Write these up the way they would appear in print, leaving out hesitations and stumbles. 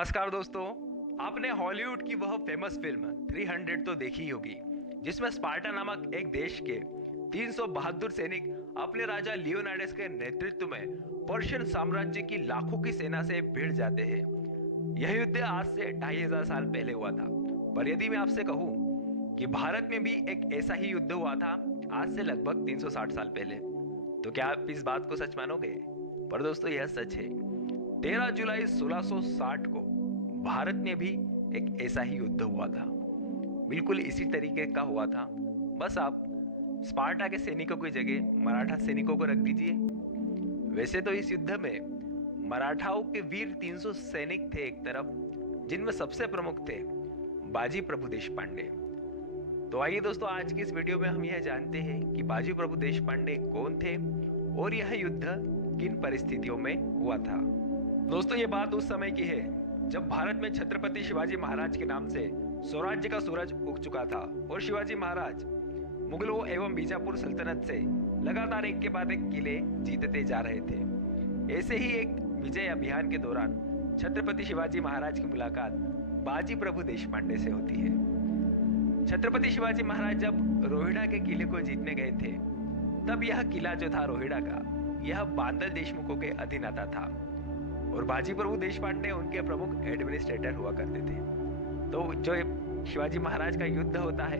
नमस्कार दोस्तों। आपने हॉलीवुड की वह फेमस फिल्म 300 तो देखी ही होगी, जिसमें स्पार्टा नामक एक देश के 300 बहादुर सैनिक अपने राजा लियोनार्डस के नेतृत्व में पर्शियन साम्राज्य की लाखों की सेना से भिड़ जाते हैं। यह युद्ध आज से 2500 साल पहले हुआ था। पर यदि मैं आपसे कहूं कि भारत में भी एक ऐसा ही युद्ध हुआ था आज से लगभग 360 साल पहले, तो क्या आप इस बात को सच मानोगे? पर दोस्तों, यह सच है। 13 जुलाई 1660 को भारत में भी एक ऐसा ही युद्ध हुआ था। बिल्कुल इसी तरीके का हुआ था। बस आप स्पार्टा के सैनिकों की जगह मराठा सैनिकों को रख दीजिए। वैसे तो इस युद्ध में मराठाओं के वीर 300 सैनिक थे एक तरफ, जिनमें सबसे प्रमुख थे बाजी प्रभु देशपांडे। तो आइए दोस्तों, आज की इस वीडियो में हम यह जानते हैं कि बाजी प्रभु देशपांडे कौन थे और यह युद्ध किन परिस्थितियों में हुआ था। दोस्तों, ये बात उस समय की है जब भारत में छत्रपति शिवाजी महाराज के नाम से स्वराज्य का सूरज उग चुका था और शिवाजी महाराज मुगलों एवं बीजापुर सल्तनत से लगातार एक के बाद एक किले जीतते जा रहे थे। ऐसे ही एक विजय अभियान के दौरान छत्रपति शिवाजी महाराज की मुलाकात बाजी प्रभु देशपांडे से होती है। छत्रपति शिवाजी महाराज जब रोहिड़ा के किले को जीतने गए थे, तब यह किला जो था रोहिड़ा का, यह बांदल देशमुखों के अधीन आता था और बाजी प्रभु देशपांडे उनके प्रमुख एडमिनिस्ट्रेटर हुआ करते थे। तो जो शिवाजी महाराज का युद्ध होता है,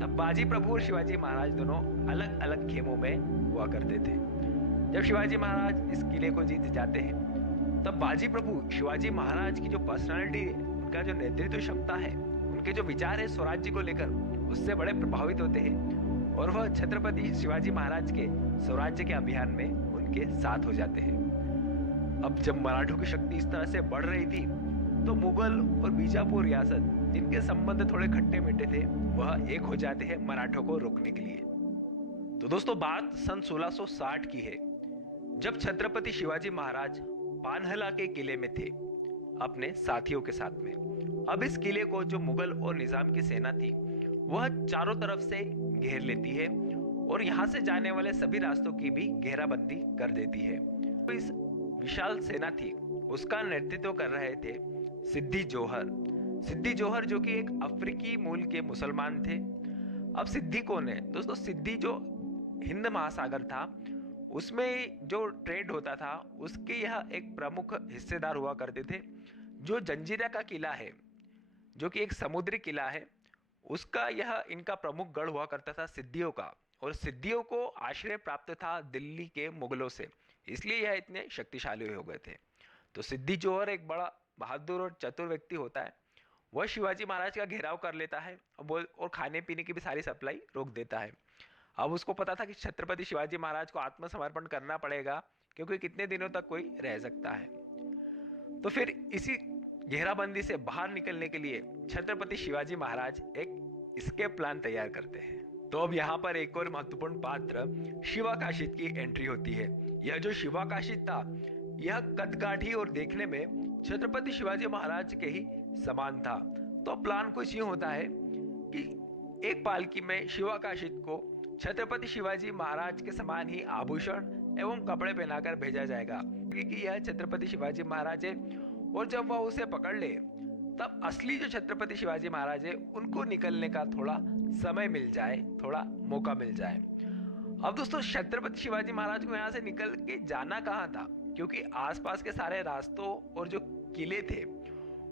तब बाजी प्रभु और शिवाजी महाराज दोनों अलग अलग खेमों में हुआ करते थे। जब शिवाजी महाराज इस किले को जीत जाते हैं, तब बाजी प्रभु शिवाजी महाराज की जो पर्सनालिटी है, उनका जो नेतृत्व क्षमता है, उनके जो विचार है स्वराज्य को लेकर, उससे बड़े प्रभावित होते हैं और वह छत्रपति शिवाजी महाराज के स्वराज्य के अभियान में उनके साथ हो जाते हैं। अब जब मराठों की शक्ति इस तरह से बढ़ रही थी, तो मुगल और बीजापुर रियासत, जिनके संबंध थोड़े खट्टे मीठे थे, वह एक हो जाते हैं मराठों को रोकने के लिए। तो दोस्तों, बात सन 1660 की है, जब छत्रपति शिवाजी महाराज पानहला के किले में थे अपने साथियों के साथ में। अब इस किले को जो मुगल और निजाम की सेना थी, वह चारों तरफ से घेर लेती है और यहाँ से जाने वाले सभी रास्तों की भी घेराबंदी कर देती है। तो इस विशाल सेना थी, उसका नेतृत्व कर रहे थे सिद्दी जोहर। सिद्दी जोहर जो कि एक अफ्रीकी मूल के मुसलमान थे। अब सिद्दी कौन है दोस्तों? सिद्दी जो हिंद महासागर था, उसमें जो ट्रेड होता था, उसके यह एक प्रमुख हिस्सेदार हुआ करते थे। जो जंजीरा का किला है, जो कि एक समुद्री किला है, उसका यह इनका प्रमुख गढ़ हुआ करता था सिद्दियों का। और सिद्दियों को आश्रय प्राप्त था दिल्ली के मुगलों से, इसलिए यह इतने शक्तिशाली हो गए थे। तो सिद्दी जोहर एक बड़ा बहादुर और चतुर व्यक्ति होता है। वह शिवाजी महाराज का घेराव कर लेता है और खाने पीने की भी सारी सप्लाई रोक देता है। अब उसको पता था कि छत्रपति शिवाजी महाराज को आत्मसमर्पण करना पड़ेगा, क्योंकि कितने दिनों तक कोई रह सकता है। तो फिर इसी घेराबंदी से बाहर निकलने के लिए छत्रपति शिवाजी महाराज एक एस्केप प्लान तैयार करते हैं। तो अब यहाँ पर एक और महत्वपूर्ण पात्र शिवाकाशित की एंट्री होती है। यह जो शिवाकाशित था, यह कदकाठी और देखने में छत्रपति शिवाजी महाराज के ही समान था। तो प्लान कुछ यूं होता है कि एक पालकी में शिवाकाशित को छत्रपति शिवाजी महाराज के समान ही आभूषण एवं कपड़े पहनाकर भेजा जाएगा, क्योंकि यह छत्रपति शिवाजी महाराज है। और जब वह उसे पकड़ ले, तब असली जो छत्रपति शिवाजी महाराज है, उनको निकलने का थोड़ा समय मिल जाए, थोड़ा मौका मिल जाए। अब दोस्तों, छत्रपति शिवाजी महाराज को यहाँ से निकल के जाना कहाँ था? क्योंकि आसपास के सारे रास्तों और जो किले थे,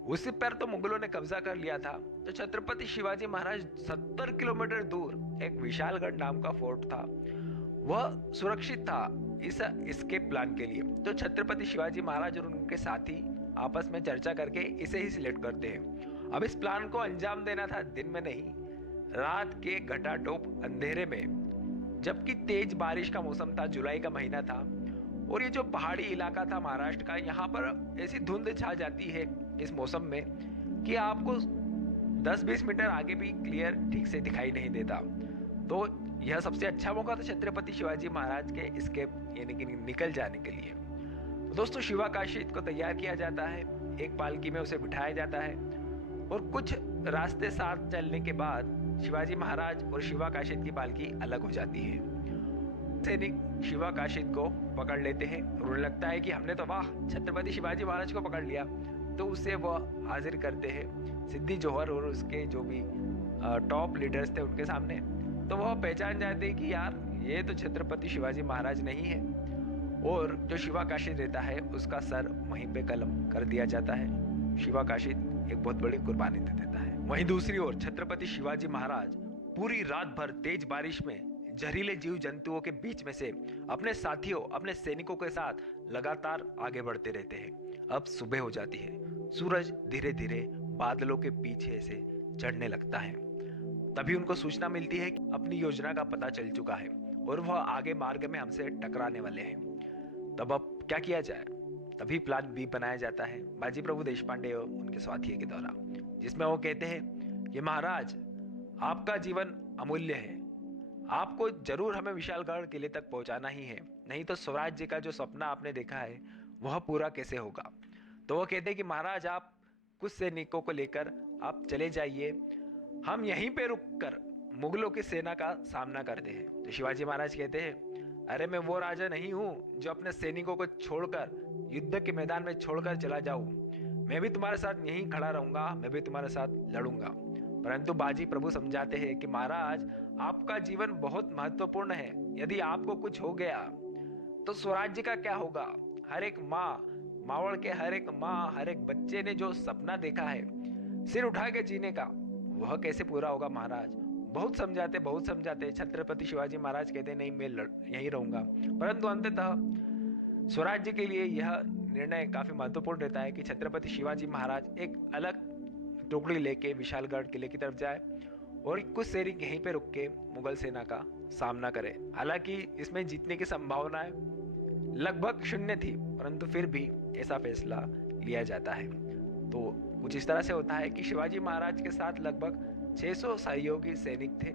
उसी पर तो मुगलों ने कब्जा कर लिया था। तो छत्रपति शिवाजी महाराज 70 किलोमीटर दूर एक विशालगढ़ नाम का फोर्ट था, वह सुरक्षित था इस एस्केप प्लान के लिए। तो छत्रपति शिवाजी महाराज और उनके साथी आपस में चर्चा करके इसे ही सिलेक्ट करते हैं। अब इस प्लान को अंजाम देना था दिन में नहीं, रात के घटाटोप अंधेरे में, जबकि तेज बारिश का मौसम था, जुलाई का महीना था। और ये जो पहाड़ी इलाका था महाराष्ट्र का, यहाँ पर ऐसी धुंध छा जाती है इस मौसम में कि आपको 10-20 मीटर आगे भी क्लियर ठीक से दिखाई नहीं देता। तो यह सबसे अच्छा मौका था छत्रपति शिवाजी महाराज के एस्केप यानी कि निकल जाने के लिए। तो दोस्तों, शिवाकाशित को तैयार किया जाता है, एक पालकी में उसे बिठाया जाता है और कुछ रास्ते साथ चलने के बाद शिवाजी महाराज और शिवाकाशित की पालकी अलग हो जाती है। सैनिक शिवाकाशित को पकड़ लेते हैं और उन्हें लगता है कि हमने तो वाह, छत्रपति शिवाजी महाराज को पकड़ लिया। तो उसे वह हाजिर करते हैं सिद्दी जोहर और उसके जो भी टॉप लीडर्स थे उनके सामने। तो वह पहचान जाते हैं कि यार ये तो छत्रपति शिवाजी महाराज नहीं है, और जो शिवा काशिद रहता है उसका सर वहीं पे कलम कर दिया जाता है। शिवा काशिद एक बहुत बड़ी कुर्बानी दे देता है। वहीं दूसरी ओर छत्रपति शिवाजी महाराज पूरी रात भर तेज बारिश में जहरीले जीव जंतुओं के बीच में से अपने साथियों, अपने सैनिकों के साथ लगातार आगे बढ़ते रहते हैं। अब सुबह हो जाती है, सूरज धीरे धीरे बादलों के पीछे से चढ़ने लगता है। तभी उनको सूचना मिलती है कि अपनी योजना का पता चल चुका है और वह आगे मार्ग में हमसे टकराने वाले हैं। तब अब क्या किया जाए? तभी प्लान बी बनाया जाता है बाजी प्रभु देशपांडे और उनके साथियों के द्वारा, जिसमें वो कहते हैं कि महाराज आपका जीवन अमूल्य है, आपको जरूर हमें विशालगढ़ किले तक पहुंचाना ही है, नहीं तो स्वराज्य का जो सपना आपने देखा है वह पूरा कैसे होगा। तो वो कहते हैं कि महाराज आप कुछ सैनिकों को लेकर आप चले जाइए, हम यहीं पे रुककर मुगलों की सेना का सामना करते हैं। तो शिवाजी महाराज कहते हैं, अरे मैं वो राजा नहीं हूं जो अपने सैनिकों को छोड़कर युद्ध के मैदान में छोड़कर चला जाऊं। मैं भी तुम्हारे साथ यहीं खड़ा रहूंगा, मैं भी तुम्हारे साथ लड़ूंगा। परंतु बाजी प्रभु समझाते हैं कि महाराज आपका जीवन बहुत महत्वपूर्ण है, यदि आपको कुछ हो गया तो स्वराज्य का क्या होगा? हर एक माँ, मावड़ के हर एक माँ, हर एक बच्चे ने जो सपना देखा है सिर उठा के जीने का, वह कैसे पूरा होगा महाराज? बहुत समझाते छत्रपति शिवाजी महाराज कहते नहीं मैं यहीं रहूंगा। परंतु अंततः स्वराज्य के लिए यह निर्णय काफी महत्वपूर्ण रहता है कि छत्रपति शिवाजी महाराज एक अलग टुकड़ी लेके विशालगढ़ किले की तरफ जाए और कुछ सैनिक यहीं पे रुक के मुगल सेना का सामना करे। हालांकि इसमें जीतने की संभावनाएं लगभग शून्य थी, परंतु फिर भी ऐसा फैसला लिया जाता है। तो कुछ इस तरह से होता है कि शिवाजी महाराज के साथ लगभग 600 सहयोगी सैनिक थे।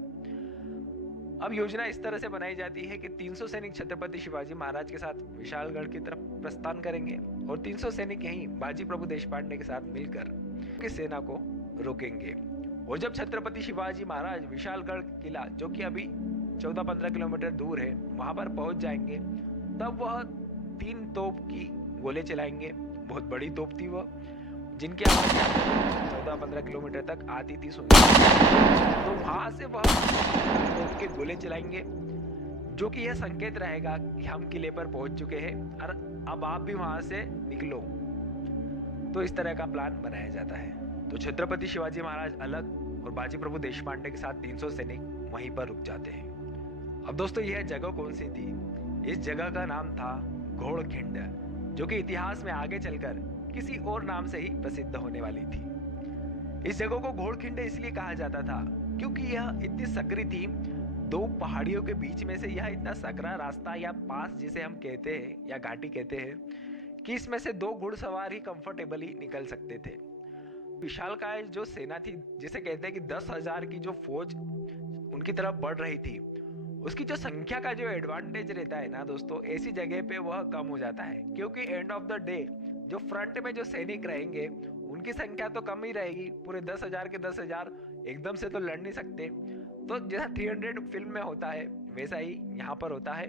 अब योजना इस तरह से बनाई जाती है कि 300 सैनिक छत्रपति शिवाजी महाराज के साथ विशालगढ़ की तरफ प्रस्थान करेंगे और 300 सैनिक यहीं बाजी प्रभु देशपांडे के साथ मिलकर की सेना को रोकेंगे। और जब छत्रपति शिवाजी महाराज विशालगढ़ किला, जो कि अभी 14-15 किलोमीटर दूर है, वहां पर पहुंच जाएंगे, तब वह 3 तोप की गोले चलाएंगे। बहुत बड़ी तोप थी वह, जिनकी आवाज 14-15 किलोमीटर तक आती थी सुनने। तो वहां से वह तोप के गोले चलाएंगे, जो कि यह संकेत रहेगा कि हम किले पर पहुंच चुके हैं और अब आप भी वहां से निकलो। तो इस तरह का प्लान बनाया जाता है। तो छत्रपति शिवाजी महाराज अलग और बाजी प्रभु देशपांडे के साथ 300 सैनिक वहीं पर रुक जाते हैं। अब दोस्तों यह जगह कौन सी थी? इस जगह का नाम था घोड़खिंड, जो कि इतिहास में आगे चलकर किसी और नाम से ही प्रसिद्ध होने वाली थी। इस जगह को घोड़खिंड इसलिए कहा जाता था क्योंकि यह इतनी सकरी थी, 2 पहाड़ियों के बीच में से यह इतना सकरा रास्ता या पास जिसे हम कहते हैं या घाटी कहते हैं कि इसमें से 2 घुड़सवार ही कंफर्टेबली निकल सकते थे। विशालकाय जो सेना थी, जिसे कहते हैं कि 10,000 की जो फौज उनकी तरफ बढ़ रही थी, उसकी जो संख्या का जो एडवांटेज रहता है ना दोस्तों, ऐसी जगह पे वह कम हो जाता है, क्योंकि एंड ऑफ द डे जो फ्रंट में जो सैनिक रहेंगे उनकी संख्या तो कम ही रहेगी। पूरे 10,000 के 10,000 एकदम से तो लड़ नहीं सकते। तो जैसा 300 फिल्म में होता है वैसा ही यहाँ पर होता है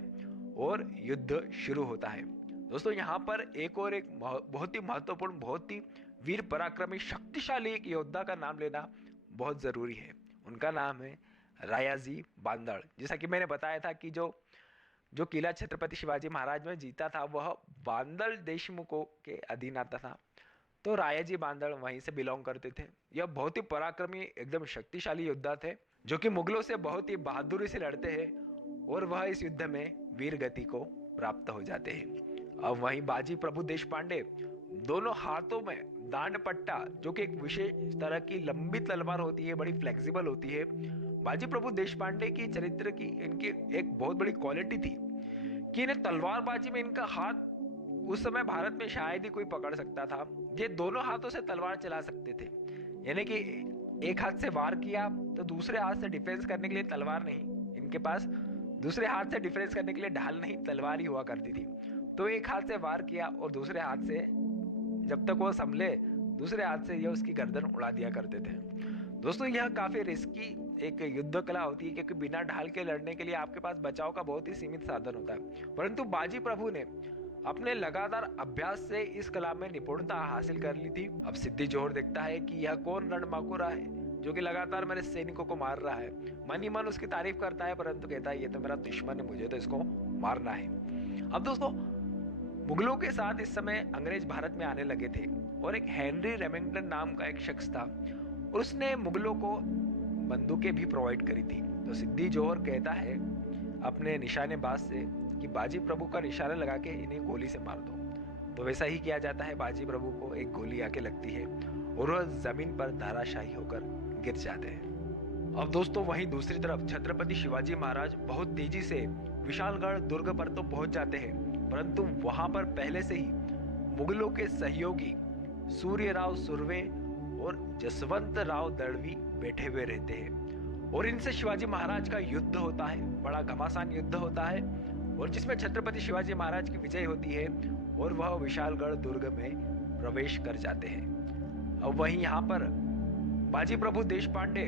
और युद्ध शुरू होता है। दोस्तों यहाँ पर एक बहुत ही महत्वपूर्ण, बहुत ही वीर पराक्रमी, शक्तिशाली एक योद्धा का नाम लेना बहुत जरूरी है। उनका नाम है रायाजी बांदड़। जैसा कि मैंने बताया था कि जो किला छत्रपति शिवाजी महाराज में जीता था वह बांदड़ देशमुखों के अधीन आता था। तो रायाजी बांदड़ वहीं से बिलोंग करते थे। यह बहुत ही पराक्रमी, एकदम शक्तिशाली योद्धा थे, जो कि मुगलों से बहुत ही बहादुरी से लड़ते हैं और वह इस युद्ध में वीर गति को प्राप्त हो जाते हैं। अब वहीं बाजी प्रभु देशपांडे दोनों हाथों में दांड पट्टा, जो कि एक विशेष तरह की लंबी तलवार होती है, बड़ी फ्लेक्सिबल होती है। बाजी प्रभु देशपांडे की चरित्र की इनकी एक बहुत बड़ी क्वालिटी थी कि इन्हें तलवारबाजी में इनका हाथ उस समय भारत में शायद ही कोई पकड़ सकता था। ये दोनों हाथों से तलवार चला सकते थे, यानी कि एक हाथ से वार किया तो दूसरे हाथ से डिफेंस करने के लिए तलवार नहीं, इनके पास दूसरे हाथ से डिफेंस करने के लिए ढाल नहीं, तलवार ही हुआ करती थी। तो एक हाथ से वार किया और दूसरे हाथ से जब तक वो संभले दूसरे हाथ से ये उसकी गर्दन उड़ा दिया करते थे। दोस्तों यह काफी रिस्की एक युद्ध कला होती है, क्योंकि बिना ढाल के लड़ने के लिए आपके पास बचाव का बहुत ही सीमित साधन होता है। परंतु बाजी प्रभु ने अपने लगातार अभ्यास से इस कला में निपुणता हासिल कर ली थी। अब सिद्दी जोहर देखता है कि यह कौन रणबांकुरा है जो कि लगातार मेरे सैनिकों को मार रहा है। मन ही मन उसकी तारीफ करता है, परंतु कहता है ये तो मेरा दुश्मन है, मुझे तो इसको मारना है। अब दोस्तों, मुगलों के साथ इस समय अंग्रेज भारत में आने लगे थे और एक हेनरी रेमिंगटन नाम का एक शख्स था और उसने मुगलों को बंदूकें भी प्रोवाइड करी थी। तो सिद्दी जोहर कहता है अपने निशानेबाज से कि बाजी प्रभु का निशाना लगा के इन्हें गोली से मार दो। तो वैसा ही किया जाता है। बाजी प्रभु को एक गोली आके लगती है और वह जमीन पर धराशायी होकर गिर जाते हैं। अब दोस्तों, वहीं दूसरी तरफ छत्रपति शिवाजी महाराज बहुत तेजी से विशालगढ़ दुर्ग पर तो पहुंच जाते हैं, परंतु वहां पर पहले से ही मुगलों के सहयोगी सूर्यराव सुर्वे और जसवंत राव दळवी बैठे हुए रहते हैं और इनसे शिवाजी महाराज का युद्ध होता है। बड़ा घमासान युद्ध होता है और जिसमें छत्रपति शिवाजी महाराज की विजय होती है और वह विशालगढ़ दुर्ग में प्रवेश कर जाते हैं। अब वहीं यहाँ पर बाजी प्रभु देशपांडे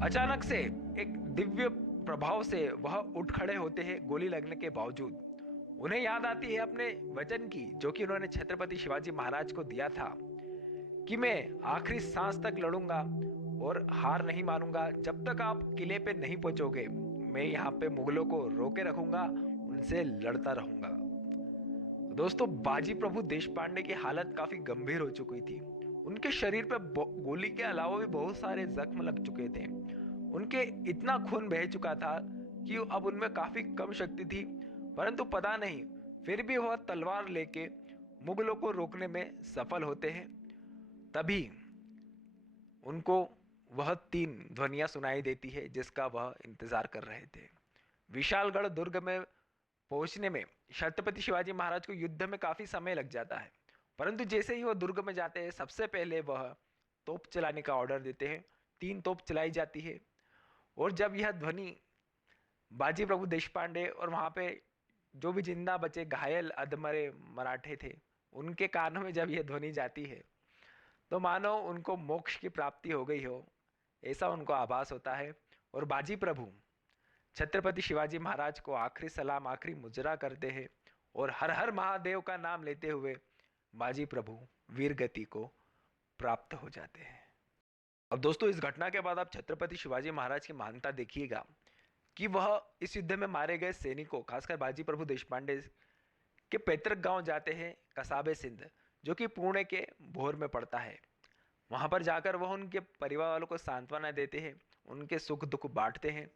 अचानक से एक दिव्य प्रभाव से वह उठ खड़े होते हैं गोली लगने के बावजूद। उन्हें याद आती है अपने वचन की जो कि उन्होंने छत्रपति शिवाजी महाराज को दिया था कि मैं आखिरी सांस तक लड़ूंगा और हार नहीं मानूंगा। जब तक आप किले पे नहीं पहुंचोगे मैं यहाँ पे मुगलों को रोके रखूंगा, उनसे लड़ता रहूंगा। दोस्तों, बाजी प्रभु देशपांडे की हालत काफी गंभीर हो चुकी थी। उनके शरीर पे गोली के अलावा भी बहुत सारे जख्म लग चुके थे। उनके इतना खून बह चुका था कि अब उनमें काफी कम शक्ति थी, परंतु पता नहीं फिर भी वह तलवार लेके मुगलों को रोकने में सफल होते हैं। तभी उनको वह 3 ध्वनियां सुनाई देती है जिसका वह इंतजार कर रहे थे। विशालगढ़ दुर्ग में पहुंचने में छत्रपति शिवाजी महाराज को युद्ध में काफी समय लग जाता है, परंतु जैसे ही वह दुर्ग में जाते हैं सबसे पहले वह तोप चलाने का ऑर्डर देते हैं। 3 तोप चलाई जाती है और जब यह ध्वनि बाजी प्रभु देशपांडे और वहां पे जो भी जिंदा बचे घायल अधमरे मराठे थे उनके कानों में जब यह ध्वनि जाती है तो मानो उनको मोक्ष की प्राप्ति हो गई हो, ऐसा उनको आभास होता है। और बाजी प्रभु छत्रपति शिवाजी महाराज को आखिरी सलाम, आखिरी मुजरा करते हैं और हर हर महादेव का नाम लेते हुए बाजी प्रभु वीर गति को प्राप्त हो जाते हैं। अब दोस्तों, इस घटना के बाद आप छत्रपति शिवाजी महाराज की महानता देखिएगा कि वह इस युद्ध में मारे गए सैनिकों, खासकर बाजी प्रभु देशपांडे के पैतृक गांव जाते हैं कसाबे सिंध, जो कि पुणे के भोर में पड़ता है। वहां पर जाकर वह उनके परिवार वालों को सांत्वना देते हैं, उनके सुख दुख बांटते हैं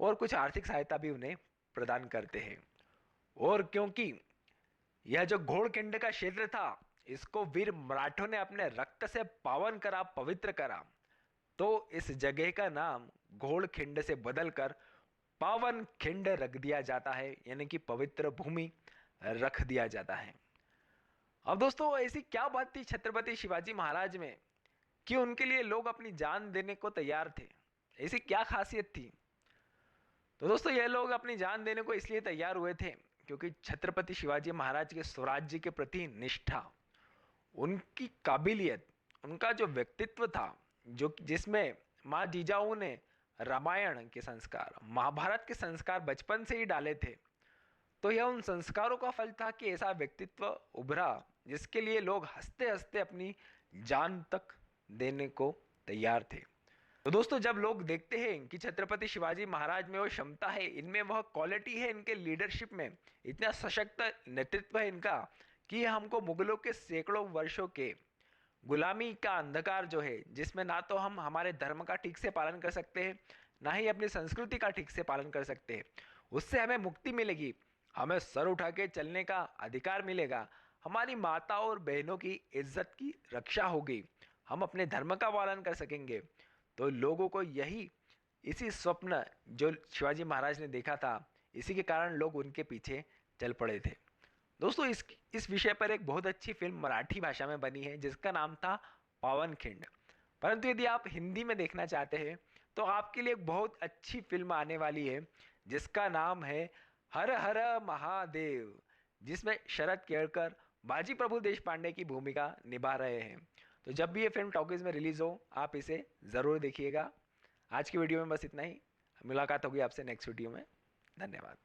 और कुछ आर्थिक सहायता भी उन्हें प्रदान करते हैं। और क्योंकि यह जो घोड़खिंड का क्षेत्र था इसको वीर मराठों ने अपने रक्त से पावन करा, पवित्र करा, तो इस जगह का नाम घोड़खिंड से बदलकर पावन खिंड रख दिया जाता है, यानी कि पवित्र भूमि रख दिया जाता है। अब दोस्तों, ऐसी क्या बात थी छत्रपति शिवाजी महाराज में कि उनके लिए लोग अपनी जान देने को तैयार थे? ऐसी क्या खासियत थी? तो दोस्तों, ये लोग अपनी जान देने को इसलिए तैयार हुए थे क्योंकि छत्रपति शिवाजी महाराज के स्वराज्य के प्रति निष्ठा, उनकी काबिलियत, उनका जो व्यक्तित्व था, जो जिसमें माँ जीजाऊ ने रामायण के संस्कार, महाभारत के संस्कार बचपन से ही डाले थे, तो यह उन संस्कारों का फल था कि ऐसा व्यक्तित्व उभरा जिसके लिए लोग हंसते हंसते अपनी जान तक देने को तैयार थे। तो दोस्तों, जब लोग देखते हैं कि छत्रपति शिवाजी महाराज में वो क्षमता है, इनमें वह क्वालिटी है, इनके लीडरशिप में इतना सशक्त नेतृत्व है इनका कि हमको मुगलों के सैकड़ों वर्षों के गुलामी का अंधकार जो है, जिसमें ना तो हम हमारे धर्म का ठीक से पालन कर सकते हैं, ना ही अपनी संस्कृति का ठीक से पालन कर सकते हैं, उससे हमें मुक्ति मिलेगी, हमें सर उठा के चलने का अधिकार मिलेगा, हमारी माताओं और बहनों की इज्जत की रक्षा होगी, हम अपने धर्म का पालन कर सकेंगे। तो लोगों को यही, इसी स्वप्न जो शिवाजी महाराज ने देखा था, इसी के कारण लोग उनके पीछे चल पड़े थे। दोस्तों, इस विषय पर एक बहुत अच्छी फिल्म मराठी भाषा में बनी है जिसका नाम था पावनखिंड। परंतु यदि आप हिंदी में देखना चाहते हैं तो आपके लिए एक बहुत अच्छी फिल्म आने वाली है जिसका नाम है हर हर महादेव, जिसमें शरद केळकर बाजी प्रभु देशपांडे की भूमिका निभा रहे हैं। तो जब भी ये फिल्म टॉकीज में रिलीज हो आप इसे ज़रूर देखिएगा। आज की वीडियो में बस इतना ही, मुलाकात होगी आपसे नेक्स्ट वीडियो में। धन्यवाद।